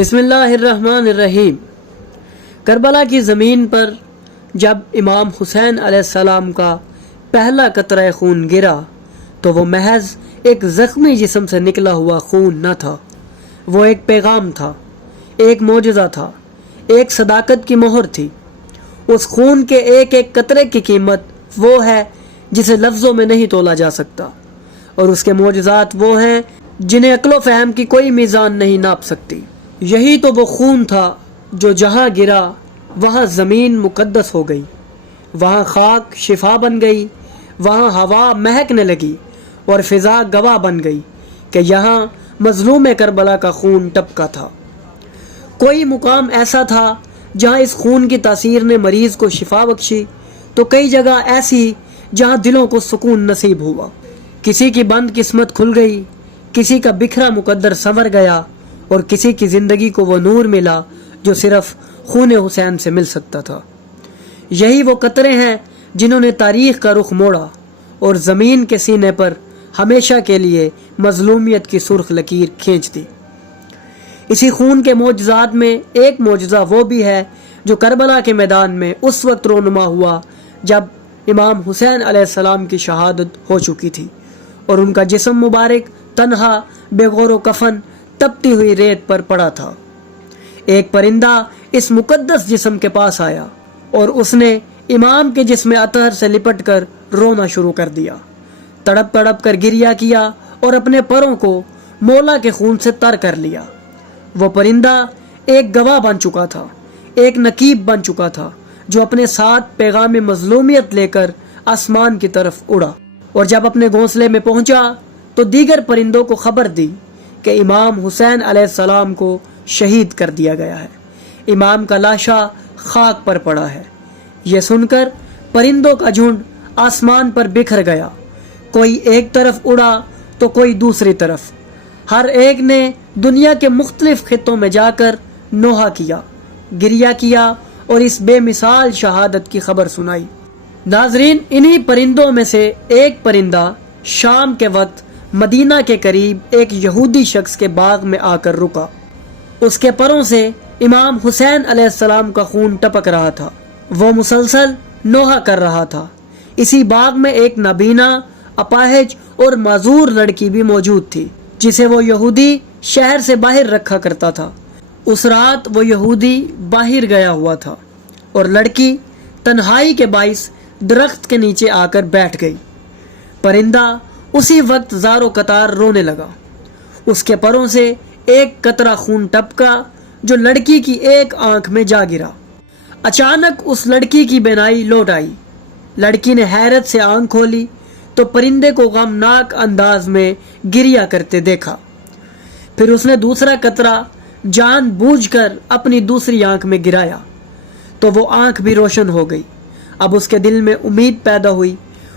بسم اللہ الرحمن الرحیم۔ کربلا کی زمین پر جب امام حسین علیہ السلام کا پہلا قطرہ خون گرا تو وہ محض ایک زخمی جسم سے نکلا ہوا خون نہ تھا، وہ ایک پیغام تھا، ایک معجزہ تھا، ایک صداقت کی مہر تھی۔ اس خون کے ایک ایک قطرے کی قیمت وہ ہے جسے لفظوں میں نہیں تولا جا سکتا، اور اس کے معجزات وہ ہیں جنہیں عقل و فہم کی کوئی میزان نہیں ناپ سکتی۔ یہی تو وہ خون تھا جو جہاں گرا وہاں زمین مقدس ہو گئی، وہاں خاک شفا بن گئی، وہاں ہوا مہکنے لگی اور فضا گواہ بن گئی کہ یہاں مظلوم کربلا کا خون ٹپکا تھا۔ کوئی مقام ایسا تھا جہاں اس خون کی تاثیر نے مریض کو شفا بخشی، تو کئی جگہ ایسی جہاں دلوں کو سکون نصیب ہوا۔ کسی کی بند قسمت کھل گئی، کسی کا بکھرا مقدر سنور گیا، اور کسی کی زندگی کو وہ نور ملا جو صرف خون حسین سے مل سکتا تھا۔ یہی وہ قطرے ہیں جنہوں نے تاریخ کا رخ موڑا اور زمین کے سینے پر ہمیشہ کے لیے مظلومیت کی سرخ لکیر کھینچ دی۔ اسی خون کے معجزات میں ایک معجزہ وہ بھی ہے جو کربلا کے میدان میں اس وقت رونما ہوا جب امام حسین علیہ السلام کی شہادت ہو چکی تھی اور ان کا جسم مبارک تنہا بے غور و کفن تپتی ہوئی ریت پر پڑا تھا۔ ایک پرندہ اس مقدس جسم کے پاس آیا اور اس نے امام کے جسم اطہر سے لپٹ کر رونا شروع کر دیا، تڑپ تڑپ کر گریہ کیا اور اپنے پروں کو مولا کے خون سے تر کر لیا۔ وہ پرندہ ایک گواہ بن چکا تھا، ایک نقیب بن چکا تھا جو اپنے ساتھ پیغام مظلومیت لے کر آسمان کی طرف اڑا، اور جب اپنے گھونسلے میں پہنچا تو دیگر پرندوں کو خبر دی کہ امام حسین علیہ السلام کو شہید کر دیا گیا ہے، امام کا لاشا خاک پر پڑا ہے۔ یہ سن کر پرندوں کا جھنڈ آسمان پر بکھر گیا، کوئی ایک طرف اڑا تو کوئی دوسری طرف، ہر ایک نے دنیا کے مختلف خطوں میں جا کر نوحہ کیا، گریہ کیا اور اس بے مثال شہادت کی خبر سنائی۔ ناظرین، انہی پرندوں میں سے ایک پرندہ شام کے وقت مدینہ کے قریب ایک یہودی شخص کے باغ میں آ کر رکا۔ اس کے پروں سے امام حسین علیہ السلام کا خون ٹپک رہا تھا، وہ مسلسل نوحہ کر رہا تھا۔ اسی باغ میں ایک نابینا، اپاہج اور معذور لڑکی بھی موجود تھی جسے وہ یہودی شہر سے باہر رکھا کرتا تھا۔ اس رات وہ یہودی باہر گیا ہوا تھا اور لڑکی تنہائی کے باعث درخت کے نیچے آ کر بیٹھ گئی۔ پرندہ اسی وقت زار و قطار رونے لگا۔ اس کے پروں سے ایک قطرہ خون ٹپکا جو لڑکی کی ایک آنکھ میں جا گرا۔ اچانک اس لڑکی کی بینائی لوٹ آئی۔ لڑکی نے حیرت سے آنکھ کھولی تو پرندے کو غمناک انداز میں گریہ کرتے دیکھا۔ پھر اس نے دوسرا قطرہ جان بوجھ کر اپنی دوسری آنکھ میں گرایا تو وہ آنکھ بھی روشن ہو گئی۔ اب اس کے دل میں امید پیدا ہوئی،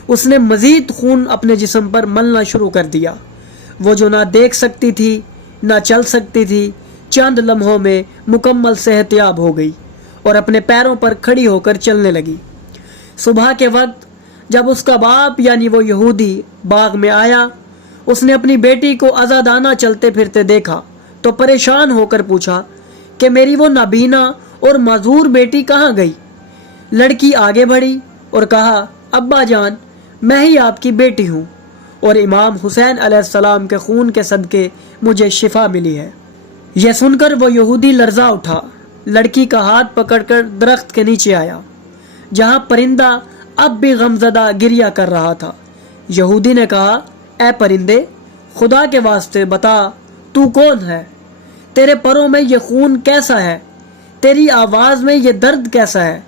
اس نے مزید خون اپنے جسم پر ملنا شروع کر دیا۔ وہ جو نہ دیکھ سکتی تھی نہ چل سکتی تھی، چند لمحوں میں مکمل صحت یاب ہو گئی اور اپنے پیروں پر کھڑی ہو کر چلنے لگی۔ صبح کے وقت جب اس کا باپ یعنی وہ یہودی باغ میں آیا، اس نے اپنی بیٹی کو آزادانہ چلتے پھرتے دیکھا تو پریشان ہو کر پوچھا کہ میری وہ نابینا اور معذور بیٹی کہاں گئی؟ لڑکی آگے بڑھی اور کہا، ابا جان، میں ہی آپ کی بیٹی ہوں اور امام حسین علیہ السلام کے خون کے صدقے مجھے شفا ملی ہے۔ یہ سن کر وہ یہودی لرزا اٹھا، لڑکی کا ہاتھ پکڑ کر درخت کے نیچے آیا جہاں پرندہ اب بھی غمزدہ گریہ کر رہا تھا۔ یہودی نے کہا، اے پرندے، خدا کے واسطے بتا تو کون ہے؟ تیرے پروں میں یہ خون کیسا ہے؟ تیری آواز میں یہ درد کیسا ہے؟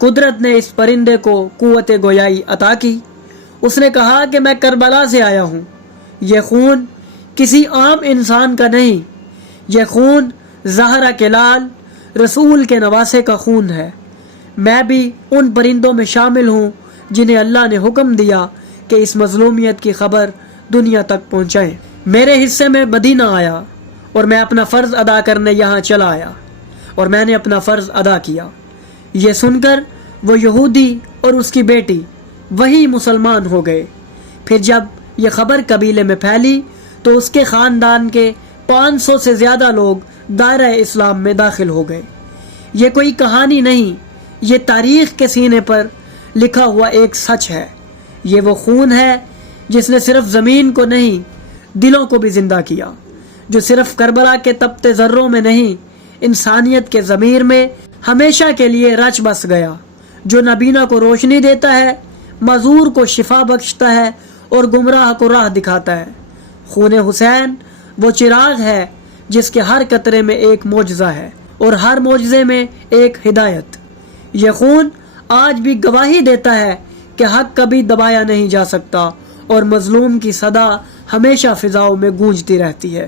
قدرت نے اس پرندے کو قوت گویائی عطا کی۔ اس نے کہا کہ میں کربلا سے آیا ہوں، یہ خون کسی عام انسان کا نہیں، یہ خون زہرا کے لال رسول کے نواسے کا خون ہے۔ میں بھی ان پرندوں میں شامل ہوں جنہیں اللہ نے حکم دیا کہ اس مظلومیت کی خبر دنیا تک پہنچائیں۔ میرے حصے میں مدینہ آیا اور میں اپنا فرض ادا کرنے یہاں چلا آیا اور میں نے اپنا فرض ادا کیا۔ یہ سن کر وہ یہودی اور اس کی بیٹی وہی مسلمان ہو گئے۔ پھر جب یہ خبر قبیلے میں پھیلی تو اس کے خاندان کے 500 سے زیادہ لوگ دائرہ اسلام میں داخل ہو گئے۔ یہ کوئی کہانی نہیں، یہ تاریخ کے سینے پر لکھا ہوا ایک سچ ہے۔ یہ وہ خون ہے جس نے صرف زمین کو نہیں، دلوں کو بھی زندہ کیا، جو صرف کربلا کے تپتے ذروں میں نہیں، انسانیت کے ضمیر میں ہمیشہ کے لیے رچ بس گیا، جو نابینا کو روشنی دیتا ہے، معذور کو شفا بخشتا ہے اور گمراہ کو راہ دکھاتا ہے۔ خون حسین وہ چراغ ہے جس کے ہر قطرے میں ایک معجزہ ہے اور ہر معجزے میں ایک ہدایت۔ یہ خون آج بھی گواہی دیتا ہے کہ حق کبھی دبایا نہیں جا سکتا اور مظلوم کی صدا ہمیشہ فضاؤں میں گونجتی رہتی ہے۔